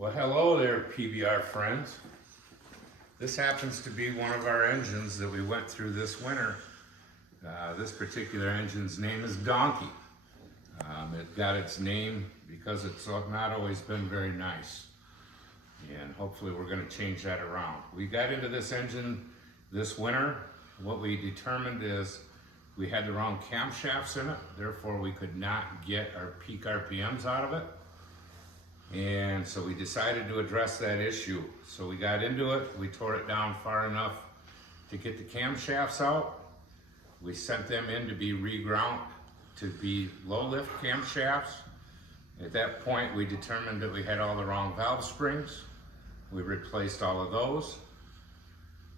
Well, hello there, PBR friends. This happens to be one of our engines that we went through this winter. This particular engine's name is Donkey. It got its name because it's not always been very nice. And hopefully we're going to change that around. We got into this engine this winter. What we determined is we had the wrong camshafts in it, therefore we could not get our peak RPMs out of it. And so we decided to address that issue. So we got into it, we tore it down far enough to get the camshafts out. We sent them in to be reground to be low lift camshafts. At that point we determined that we had all the wrong valve springs. We replaced all of those.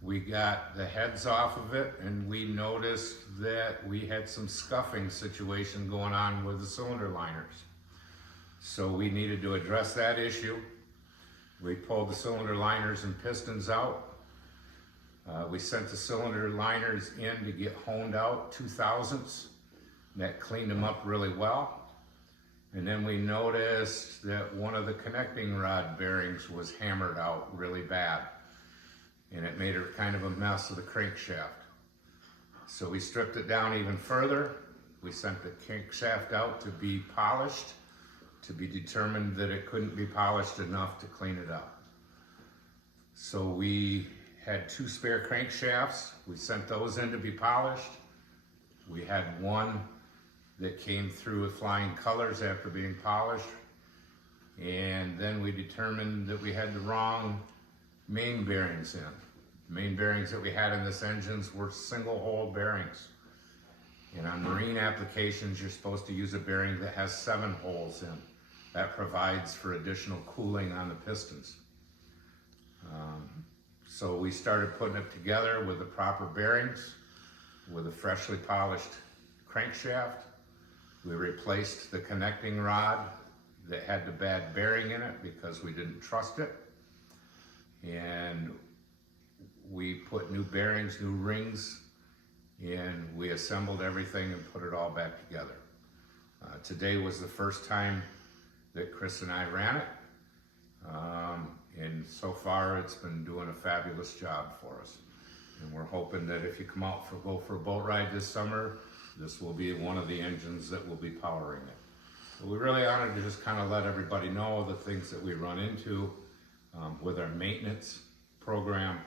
We got the heads off of it and we noticed that we had some scuffing situation going on with the cylinder liners. So we needed to address that issue. We pulled the cylinder liners and pistons out. We sent the cylinder liners in to get honed out 2/1000ths. That cleaned them up really well. And then we noticed that one of the connecting rod bearings was hammered out really bad. And it made a kind of a mess of the crankshaft. So we stripped it down even further. We sent the crankshaft out to be polished, to be determined that it couldn't be polished enough to clean it up. So we had 2 spare crankshafts. We sent those in to be polished. We had one that came through with flying colors after being polished. And then we determined that we had the wrong main bearings in. The main bearings that we had in this engine were single hole bearings. And on marine applications, you're supposed to use a bearing that has 7 holes in. That provides for additional cooling on the pistons. So we started putting it together with the proper bearings, with a freshly polished crankshaft. We replaced the connecting rod that had the bad bearing in it because we didn't trust it. And we put new bearings, new rings, and we assembled everything and put it all back together. Today was the first time that Chris and I ran it, and so far it's been doing a fabulous job for us. And we're hoping that if you come out go for a boat ride this summer, this will be one of the engines that will be powering it. But we really wanted to just kind of let everybody know the things that we run into with our maintenance program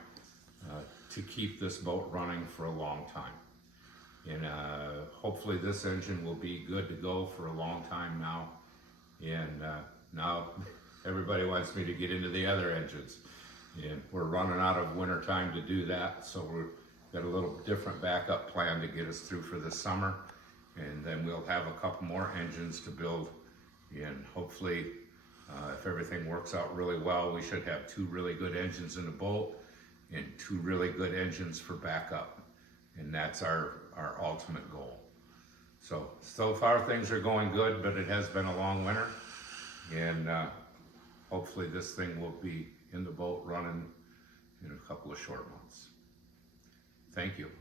to keep this boat running for a long time. And hopefully this engine will be good to go for a long time now. And now everybody wants me to get into the other engines. And we're running out of winter time to do that, so we've got a little different backup plan to get us through for this summer. And then we'll have a couple more engines to build. And hopefully, if everything works out really well, we should have 2 really good engines in the boat and 2 really good engines for backup. And that's our ultimate goal. So far things are going good, but it has been a long winter. And hopefully this thing will be in the boat running in a couple of short months. Thank you.